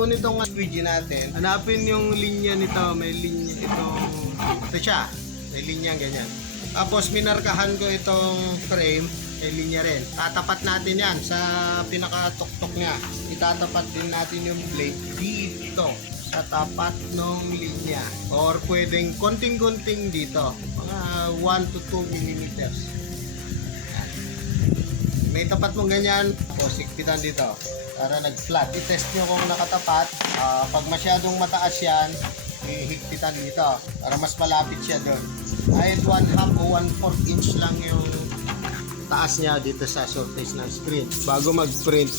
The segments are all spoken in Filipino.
po nitong squeegee natin, hanapin yung linya nito. May linya itong, ito siya. May linya ganyan. Tapos minarkahan ko itong frame, may linya rin. Tatapat natin yan sa pinakatuktok niya. Itatapat din natin yung blade dito sa tapat ng linya. Or pwedeng konting-konting dito. Mga 1 to 2 millimeters. May tapat mong ganyan, tapos higpitan dito para nag-flat. I-test nyo kung nakatapat. Pag masyadong mataas yan, hihigpitan dito para mas malapit siya doon. Kahit 1/2 o 1/4 inch lang yung taas niya dito sa surface ng screen. Bago mag-print,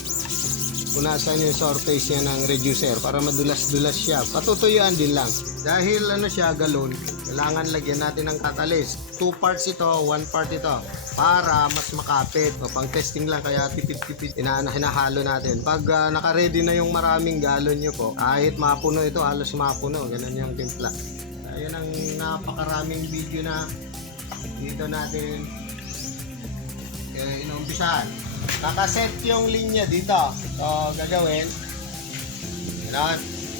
punasan yung surface niya ng reducer para madulas-dulas siya. Patutuyuan din lang. Dahil ano siya, galon, kailangan lagyan natin ng catalyst. 2 parts ito, 1 part ito. Para mas makapit. Pang testing lang, kaya tipid-tipid hinahalo natin. Pag naka-ready na yung maraming galon nyo po, kahit mapuno ito, halos mapuno. Ganun yung timpla. Ayun ang napakaraming video na dito natin inumpisahan. Nakaset yung linya dito. So, gagawin,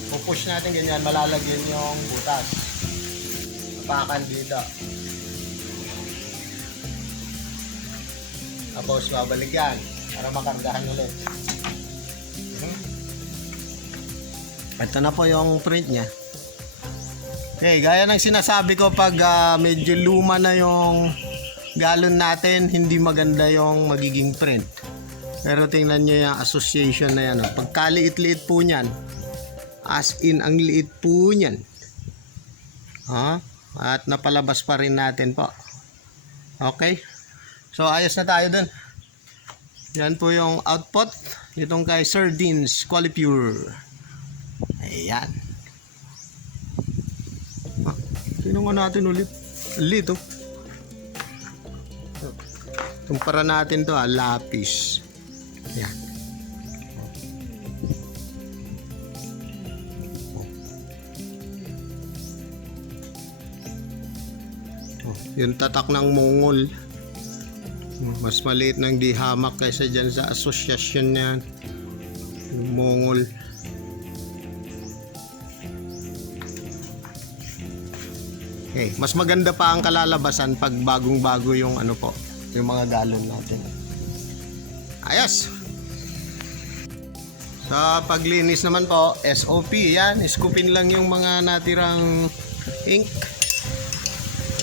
pupush natin ganyan, malalagyan yung butas. Tapakan dito. Tapos babalik yan para makargahan ulit. Ito na po yung print niya. Okay, gaya ng sinasabi ko, pag medyo luma na yung galon natin, hindi maganda yung magiging print. Pero tingnan nyo yung association na yan. Pagkaliit-liit po nyan, as in ang liit po nyan. At napalabas pa rin natin po. Okay. So ayos na tayo dun. Yan po yung output itong kay Sardines Qualipure. Ayan. Tingnan nga natin ulit. Lito. Kumpara natin to, lapis. Ayan. Yung tatak ng Mongol, mas maliit ng di hamak kaysa dyan sa asosyasyon niyan, yung Mongol. Okay, mas maganda pa ang kalalabasan pag bagong-bago yung ano po, yung mga galon natin. Ayos. Sa paglinis naman po, SOP yan, iskupin lang yung mga natirang ink.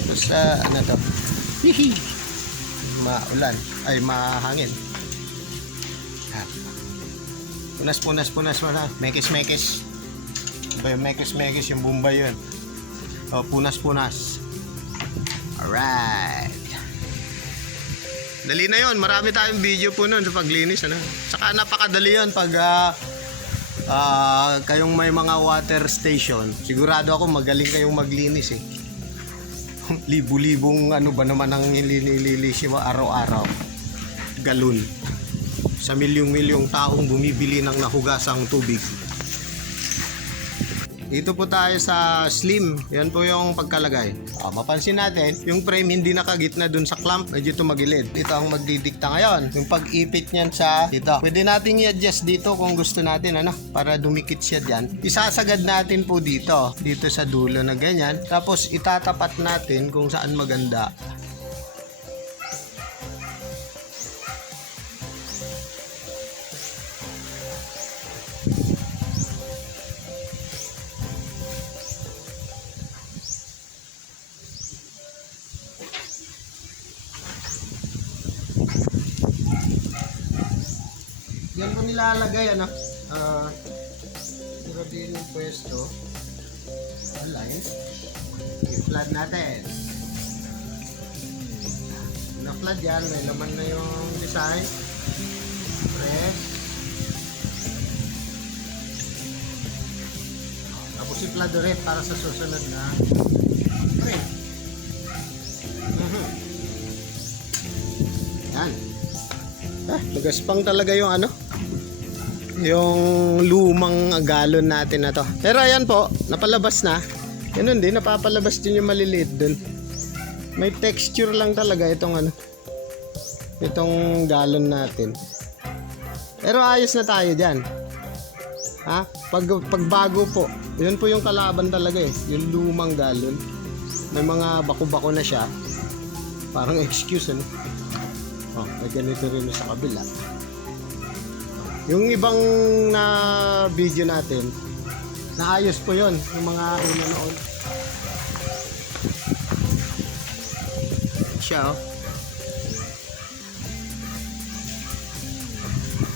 Tapos ano to, maulan ay mahangin. Punas wala, mekis ba yung mekis yung Bombay yun. Punas. Alright, dali na yon. Marami tayong video po nun sa paglinis, ano? Saka napakadali yon pag kayong may mga water station. Sigurado ako magaling kayong maglinis eh. Libu-libong ano ba naman ang nililinis araw-araw. Galon. Sa milyong-milyong taong bumibili ng nahugasang tubig. Dito po tayo sa slim. Yan po yung pagkalagay. Mapansin natin, yung frame hindi nakagitna dun sa clamp, medyo tumagilid. Ito ang magdidikta ngayon. Yung pag-ipit niyan sa dito. Pwede natin i-adjust dito kung gusto natin, ano, para dumikit siya dyan. Isasagad natin po dito sa dulo na ganyan. Tapos itatapat natin kung saan maganda. Yan po nilalagay, ano, pero din yung pwesto, align, i-flood natin. Na-flood yan, may laman na yung design, press, tapos i-flood ulit para sa susunod na print. Yan. Magaspang talaga yung ano, yung lumang galon natin na to. Pero ayan po, napalabas na. Ganun din, napapalabas din yung maliliit dun. May texture lang talaga itong ano, itong galon natin. Pero ayos na tayo dyan. Ha? Pag bago po, yun po yung kalaban talaga eh. Yung lumang galon. May mga bako-bako na siya. Parang excuse ano. Oh, may ganito rin sa kabila. Yung ibang na video natin, naayos po yun. Yung mga una noon. Siya oh.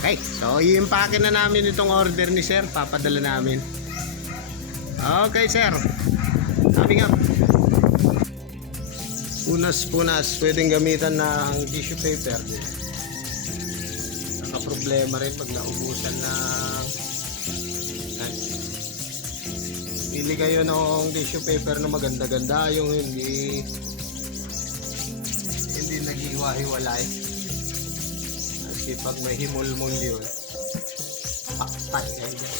Okay, so i-impake na namin itong order ni sir. Papadala namin. Okay sir. Coming up. Punas. Pwedeng gamitan ng tissue paper. Naka-problema rin pag naubusan ng pili kayo ng tissue paper na maganda-ganda. Yung hindi naghiwa-hiwalay. Kasi pag may himol-mol yun, pakpay kayo dyan.